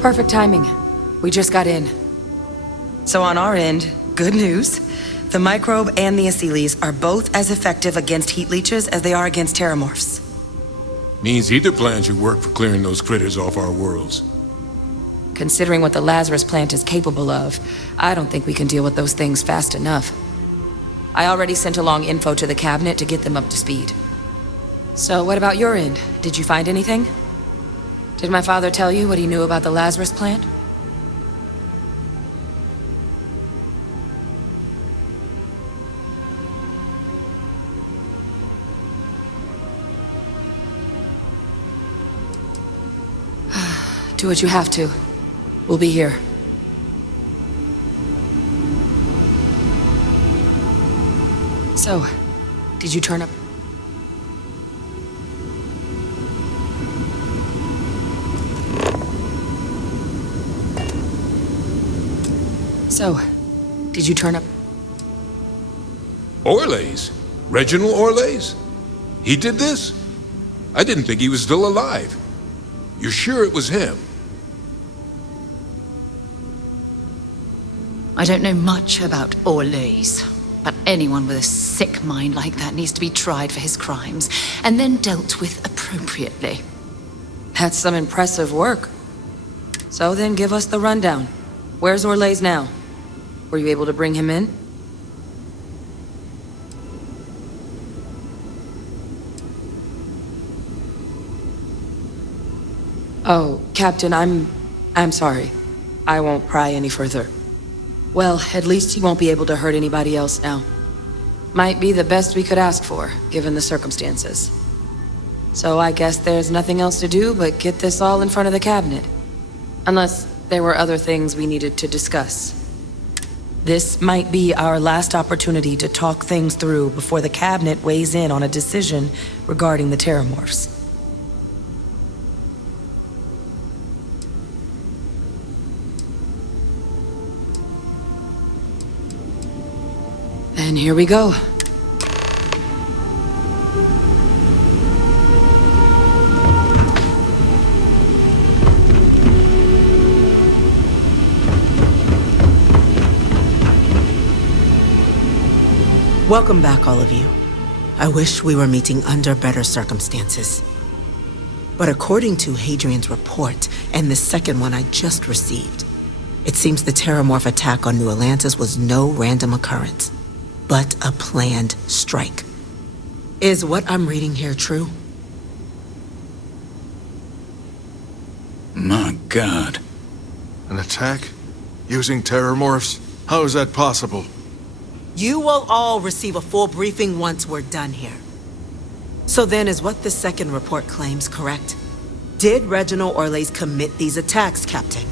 Perfect timing. We just got in. So on our end, good news. The microbe and the acyles are both as effective against heat leeches as they are against terramorphs. Means either plan should work for clearing those critters off our worlds. Considering what the Lazarus plant is capable of, I don't think we can deal with those things fast enough. I already sent along info to the cabinet to get them up to speed. So what about your end? Did you find anything? Did my father tell you what he knew about the Lazarus plant? Do what you have to. We'll be here. So, did you turn up? So, did you turn up? Orlase? Reginald Orlase? He did this? I didn't think he was still alive. You're sure it was him? I don't know much about orlase, but anyone with a sick mind like that needs to be tried for his crimes, and then dealt with appropriately. That's some impressive work. So then give us the rundown. Where's Orlase now? Were you able to bring him in? Oh, Captain, I'm sorry. I won't pry any further. Well, at least he won't be able to hurt anybody else now. Might be the best we could ask for, given the circumstances. So I guess there's nothing else to do but get this all in front of the cabinet. Unless there were other things we needed to discuss. This might be our last opportunity to talk things through before the cabinet weighs in on a decision regarding the terramorphs. And here we go. Welcome back, all of you. I wish we were meeting under better circumstances. But according to Hadrian's report, and the second one I just received, it seems the terramorph attack on New Atlantis was no random occurrence, but a planned strike. Is what I'm reading here true? My God. An attack? Using terramorphs? How is that possible? You will all receive a full briefing once we're done here. So then, is what the second report claims correct? Did Reginald Orlase commit these attacks, Captain?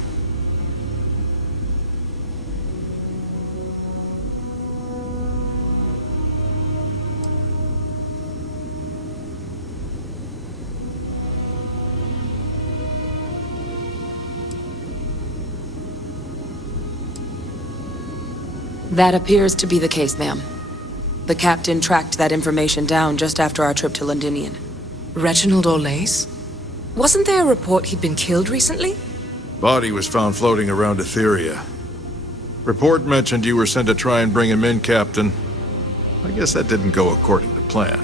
That appears to be the case, ma'am. The captain tracked that information down just after our trip to Londinian. Reginald Orlase? Wasn't there a report he'd been killed recently? Body was found floating around Etheria. Report mentioned you were sent to try and bring him in, Captain. I guess that didn't go according to plan.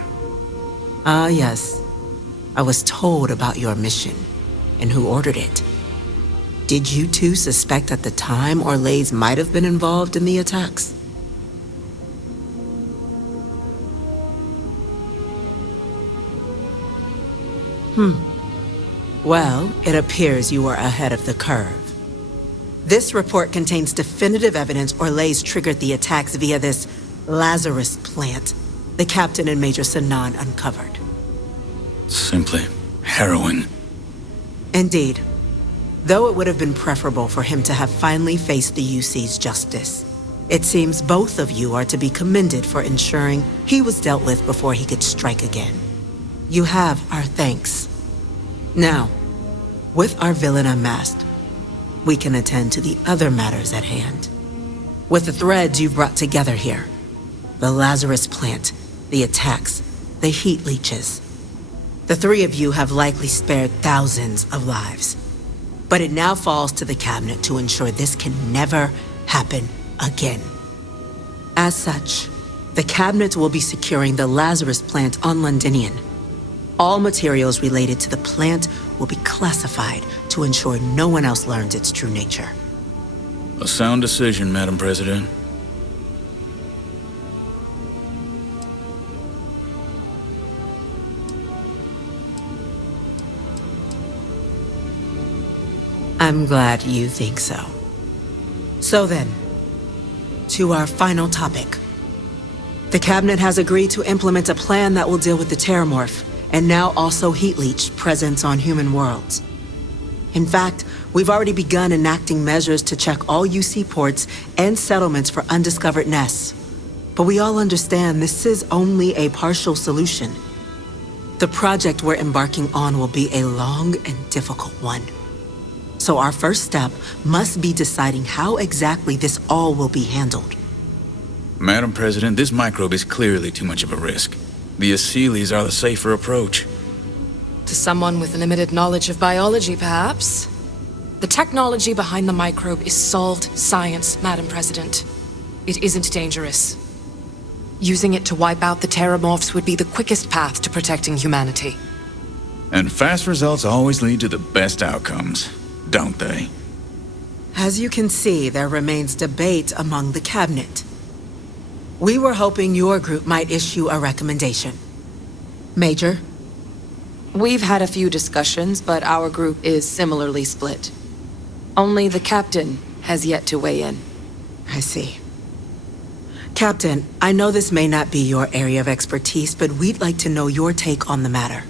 Ah, yes. I was told about your mission, and who ordered it. Did you two suspect at the time Orlase might have been involved in the attacks? Well, it appears you were ahead of the curve. This report contains definitive evidence Orlase triggered the attacks via this Lazarus plant the Captain and Major Sanan uncovered. Simply harrowing. Indeed. Though it would have been preferable for him to have finally faced the UC's justice, it seems both of you are to be commended for ensuring he was dealt with before he could strike again. You have our thanks. Now, with our villain unmasked, we can attend to the other matters at hand. With the threads you've brought together here, the Lazarus plant, the attacks, the heat leeches, the three of you have likely spared thousands of lives. but it now falls to the cabinet to ensure this can never happen again. As such, the cabinet will be securing the Lazarus plant on Londinian. All materials related to the plant will be classified to ensure no one else learns its true nature. A sound decision, Madam President. I'm glad you think so. So then, to our final topic. The cabinet has agreed to implement a plan that will deal with the Terramorph, and now also Heat Leech presence on human worlds. In fact, we've already begun enacting measures to check all UC ports and settlements for undiscovered nests. But we all understand this is only a partial solution. The project we're embarking on will be a long and difficult one. So our first step must be deciding how exactly this all will be handled. Madam President, this microbe is clearly too much of a risk. The Asylees are the safer approach. To someone with limited knowledge of biology, perhaps? The technology behind the microbe is solved science, Madam President. It isn't dangerous. Using it to wipe out the Terramorphs would be the quickest path to protecting humanity. And fast results always lead to the best outcomes, don't they? As you can see, there remains debate among the cabinet. We were hoping your group might issue a recommendation. Major? We've had a few discussions, but our group is similarly split. Only the captain has yet to weigh in. I see. Captain, I know this may not be your area of expertise, but we'd like to know your take on the matter.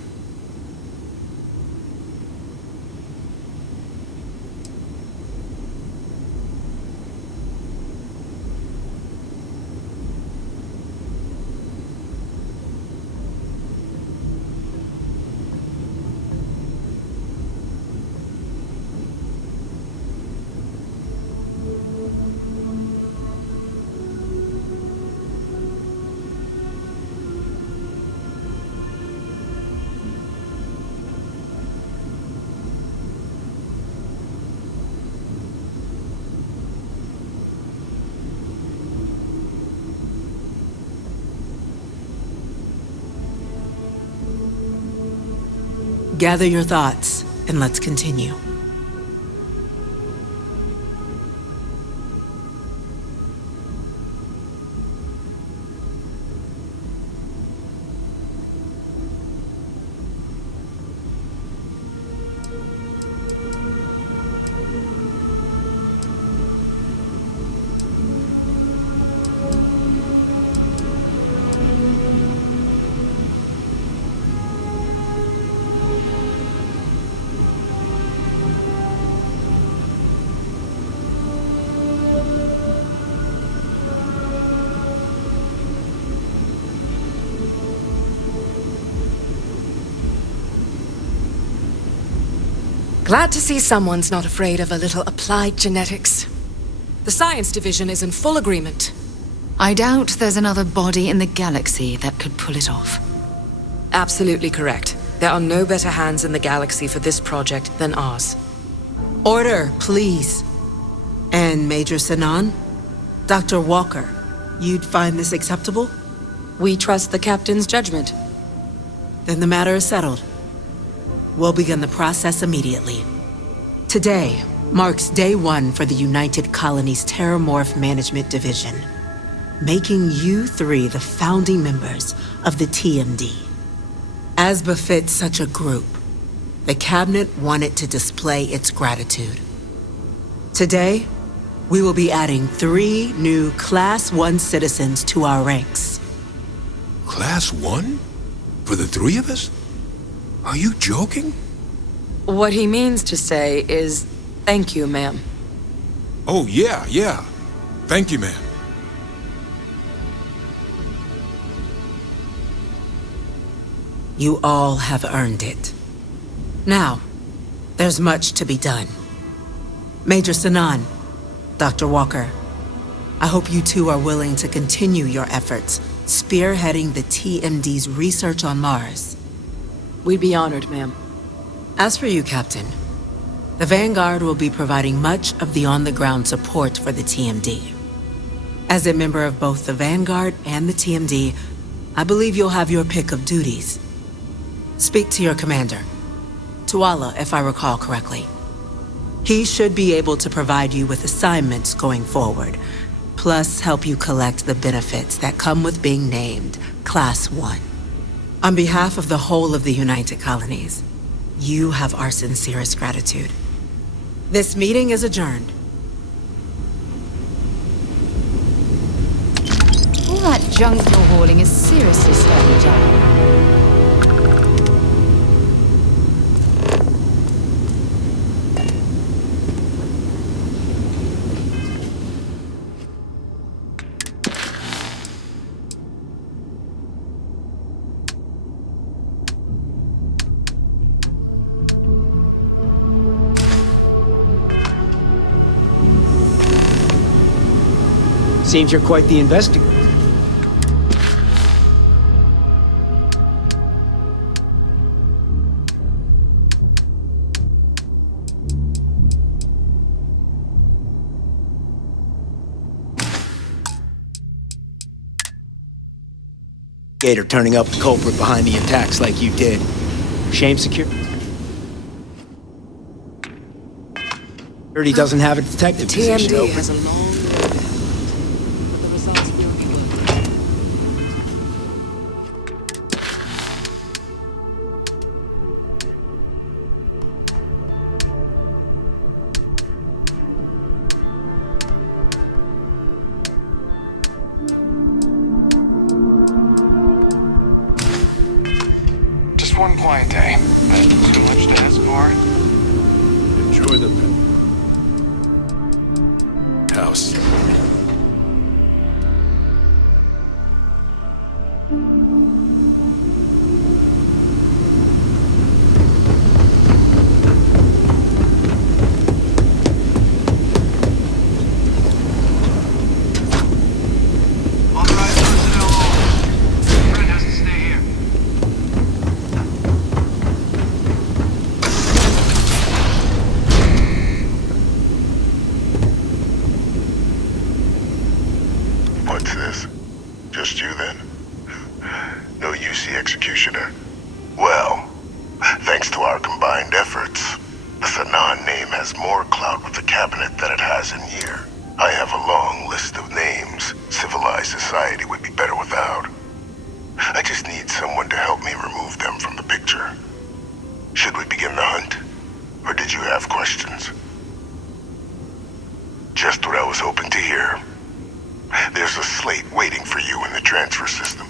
Gather your thoughts, and let's continue. Glad to see someone's not afraid of a little applied genetics. The science division is in full agreement. I doubt there's another body in the galaxy that could pull it off. Absolutely correct. There are no better hands in the galaxy for this project than ours. Order, please. And Major Sinan? Dr. Walker, you'd find this acceptable? We trust the captain's judgment. Then the matter is settled. We'll begin the process immediately. Today marks day one for the United Colonies Terramorph Management Division, making you three the founding members of the TMD. As befits such a group, the Cabinet wanted to display its gratitude. Today, we will be adding 3 new Class 1 citizens to our ranks. Class 1? For the 3 of us? Are you joking? What he means to say is, thank you, ma'am. Oh, yeah. Thank you, ma'am. You all have earned it. Now, there's much to be done. Major Sinan, Dr. Walker, I hope you two are willing to continue your efforts spearheading the TMD's research on Mars. We'd be honored, ma'am. As for you, Captain, The Vanguard will be providing much of the on-the-ground support for the TMD. As a member of both the Vanguard and the TMD, I believe you'll have your pick of duties. Speak to your commander, Tuala, if I recall correctly. He should be able to provide you with assignments going forward, plus help you collect the benefits that come with being named Class 1. On behalf of the whole of the United Colonies, you have our sincerest gratitude. This meeting is adjourned. All that junk you're hauling is seriously slowing me down. Seems you're quite the investigator. Gator turning up the culprit behind the attacks like you did. Shame secure. He doesn't have a detective position TMD open. has a long road ahead, but the results will be good. Just one quiet day, but too much to ask for. Enjoy the house. Authorized personnel all. Friend has to stay here. What's this? Just you then? No UC executioner? Well, thanks to our combined efforts, the Sanan name has more clout with the cabinet than it has in here. I have a long list of names civilized society would be better without. I just need someone to help me remove them from the picture. Should we begin the hunt? Or did you have questions? Just what I was hoping to hear. There's a slate waiting for you in the transfer system.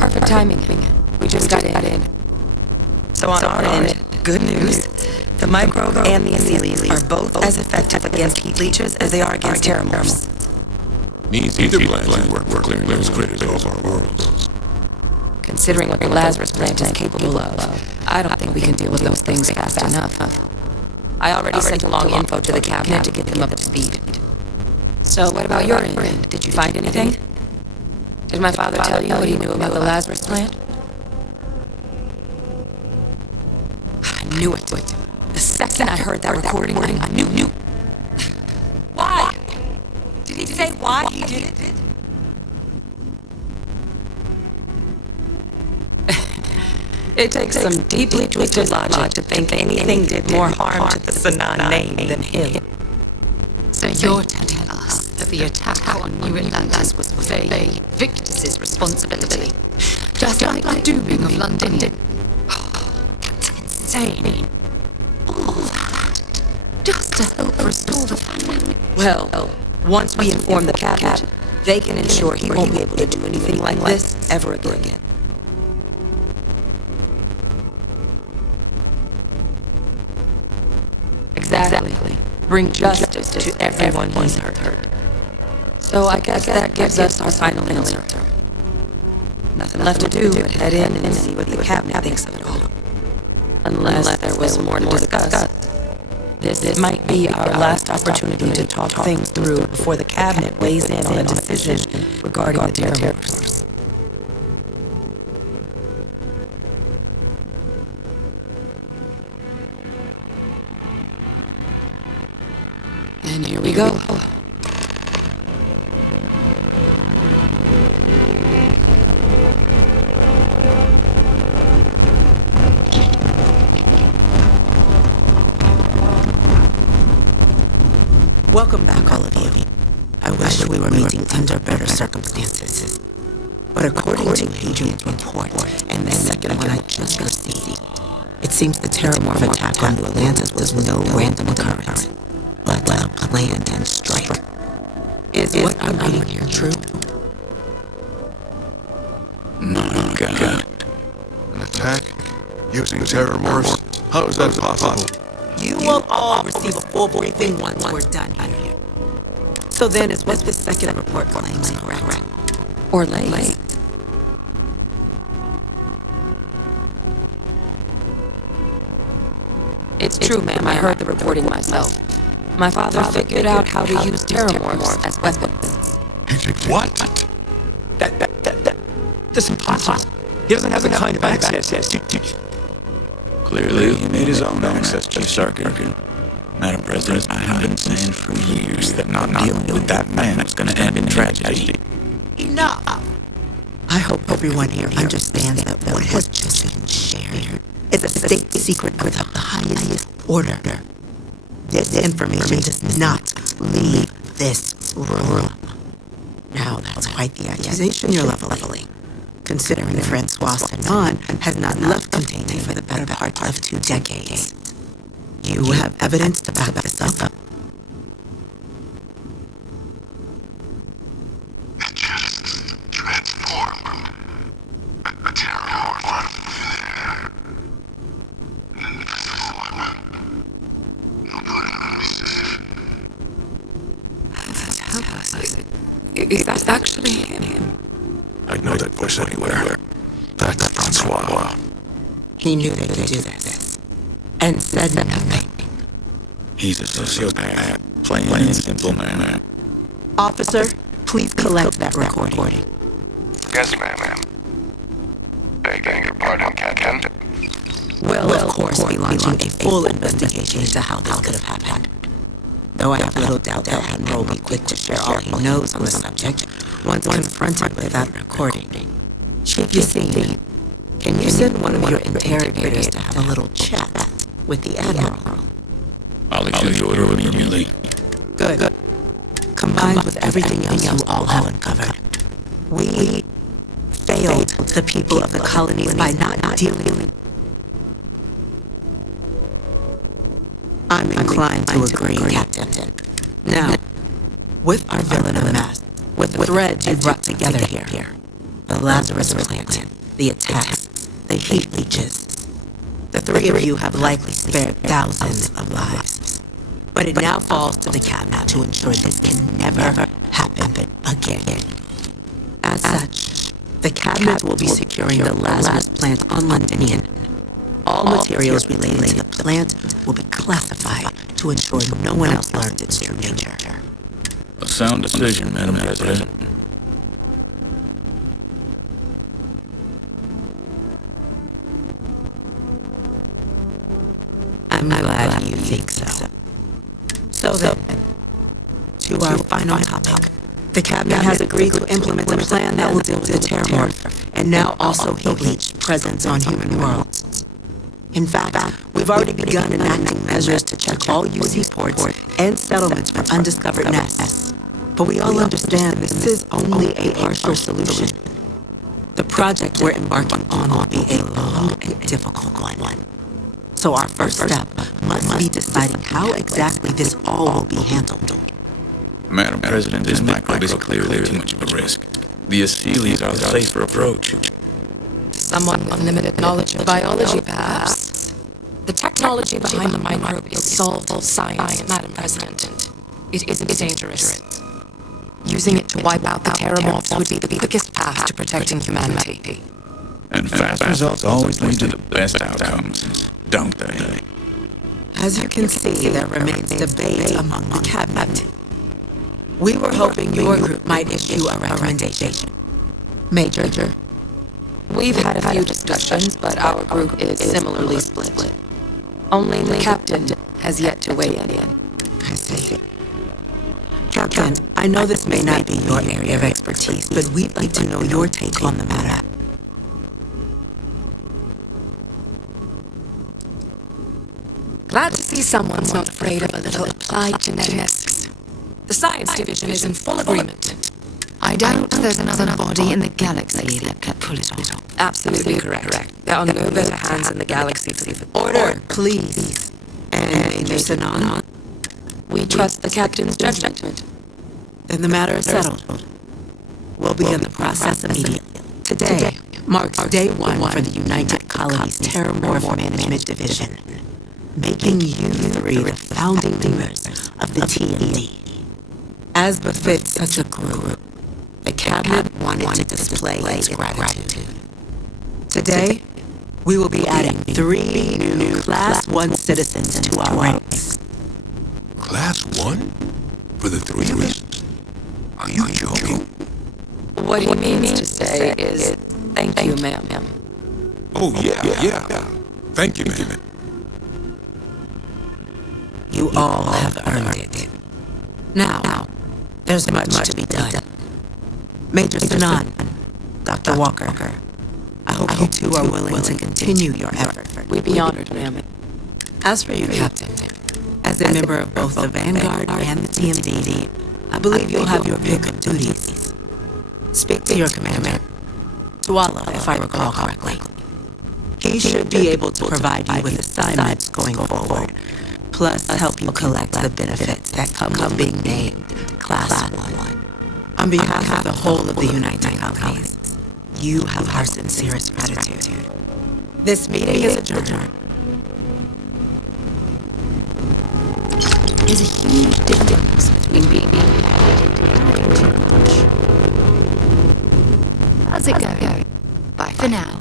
Perfect timing. We just just got in. So on our end, good news. The microbe and the Asus are both as effective against heat leeches as they are against terramorphs. Means either plan to work for clearing those critters off our worlds. Considering what the Lazarus plant is capable of, I don't think we can deal with those things fast enough. I already sent along info to the cabinet to get them up to speed. So what about your end? Did you find anything? Did my father tell you what he knew about the Lazarus plant? I knew it. The second I heard that recording ring, I knew. Why? Did he say why he did it? It takes some deeply twisted logic to think anything did more harm to the Sanan name than him. So you're telling us that the attack on New Atlantis was victis' responsibility, just like the dooming of Londonian. That's insane. All that, just to help restore the family. Well, once we inform the cabinet, they can ensure he won't be able to do anything like this ever again. Exactly. Bring justice to everyone he's hurt. So I guess that gives us our final answer. Nothing left to do but head in and see what the cabinet thinks of it all. Unless there was more to discuss. This might be our last opportunity to talk things through before the cabinet weighs in on a decision regarding the terramorphs. And here we go. Welcome back, all of you. I wish we were meeting under better circumstances. But according to Hadrian's report, and the second one I just received, it seems the terramorph attack on New Atlantis was no random occurrence, but a planned and strike. Is what I'm reading here true? My God. An attack? Using terramorphs? How is that possible? You will all receive a full briefing once we're done here. So then, is what the second report claims correct? Orlase. It's true, ma'am. I heard the reporting myself. My father figured out how to use terramorphs as weapons. What? That's impossible. He doesn't have the kind of access to... Clearly, he made his own access, Chief Sarkin. Madam President, I have been saying for years that not dealing with that man was going to end in tragedy. Enough! I hope everyone here understands that what has just been shared is a state secret of the highest order. This information does not leave this room. Now, that's quite the accusation you're leveling. Considering Francois Sanan has not left containment for the better part of 2 decades. You have evidence to back this up. It just transformed a terramorph out of thin air. An invisible weapon. No putting on me safe. Tell us, is that actually him? I'd know that voice anywhere. That's Francois. He knew they could do this, and said nothing. He's a sociopath, plain and simple man. Officer, please collect that recording. Yes, ma'am. Begging your pardon, Captain. We'll of course be launching a full investigation into how this could have happened. Though I have little doubt that Admiral will be quick to share all he knows on the subject once confronted with that recording. Chief Yassini, can you send one of your interrogators to have a little chat with the Admiral? I'll issue the order immediately. Good. Combined with everything else you all have uncovered, we failed the people of the colonies by not dealing. I'm inclined to agree, Captain. Now, with our villain amassed, with the threads you brought together here, the Lazarus plant, the attacks, the heat leeches. The three of you have likely spared thousands of lives. But it now falls to the cabinet to ensure this can never happen again. As such, the cabinet will be securing the Lazarus plant on Londonian. All materials related to the plant will be classified to ensure no one else learns its true nature. A sound decision, Madam President. I'm glad you think so. So then, to our final topic. The cabinet has agreed to implement a plan that will deal with the Terramorph, and now also Heat presence on human worlds. In fact, we've already begun enacting measures to check all UC ports and settlements for undiscovered nests. But we all understand this is only a partial solution. The project we're embarking on will be a long and difficult one. So our first step must be deciding how exactly this all will be handled. Madam President, this microbe is clearly too much of a risk. The Asylees are the safer approach. Someone with limited knowledge of biology, perhaps. The technology behind the microbe is solved science, Madam President. It isn't dangerous. Using it to wipe out the Terramorphs would be the quickest path to protecting humanity. And fast results always lead to the best outcomes, don't they? As you can see, there remains debate among the cabinet. We were hoping your group might issue a recommendation. Major. We've had a few discussions, but our group is similarly split. Only the captain has yet to weigh in. I see. Captain, I know this may not be your area of expertise, but we'd like to know your take on the matter. Glad to see someone's not afraid of a little applied genetics. The science division is in full agreement. I doubt there's another body in the galaxy that can pull it off. Absolutely correct. There are no better hands in the galaxy for the Order, please. And Major Sinan? We trust the captain's judgment. Then the matter is settled. We'll begin the process immediately. Today marks day one for the United Colonies Terramorph Management Division, making you three the founding members of the TMD. As befits such a group, the cabinet wanted to display its gratitude. Today, we will be adding 3 new Class 1 citizens to our ranks. Class 1? For the three of us? Are you joking? What he means to say is, thank you, ma'am. Oh, yeah. Thank you, ma'am. You all have earned it. Now, there's much to be done. Major Sinan, Dr. Walker, I hope you two are willing to continue your effort. We'd be honored, ma'am. As for you, Captain, as a member of both the Vanguard and the TMD, I believe you'll have your pick of duties. Speak to your commander, Tuala, if I recall correctly. He should be able to provide you with assignments going forward, plus help you collect the benefits that come with being named Class 1. On behalf of the whole of the United Colonies, you have our sincerest gratitude. This meeting is adjourned. There's a huge difference between being added and having too much. How's it go? Bye for now.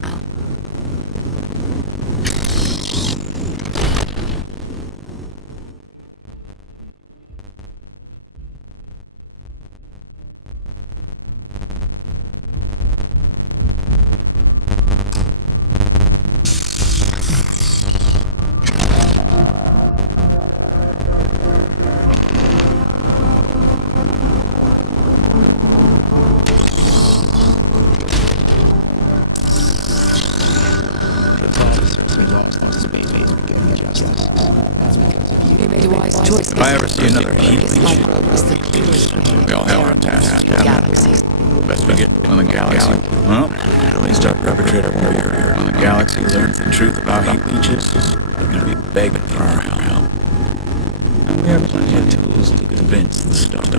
If I ever see another heat leech, we all have our tasks. Best we get on the galaxy. Well, at least our perpetrator warrior on the galaxy learns the truth about heat leeches. They're going to be begging for our help. And we have plenty of tools to convince the Starfield.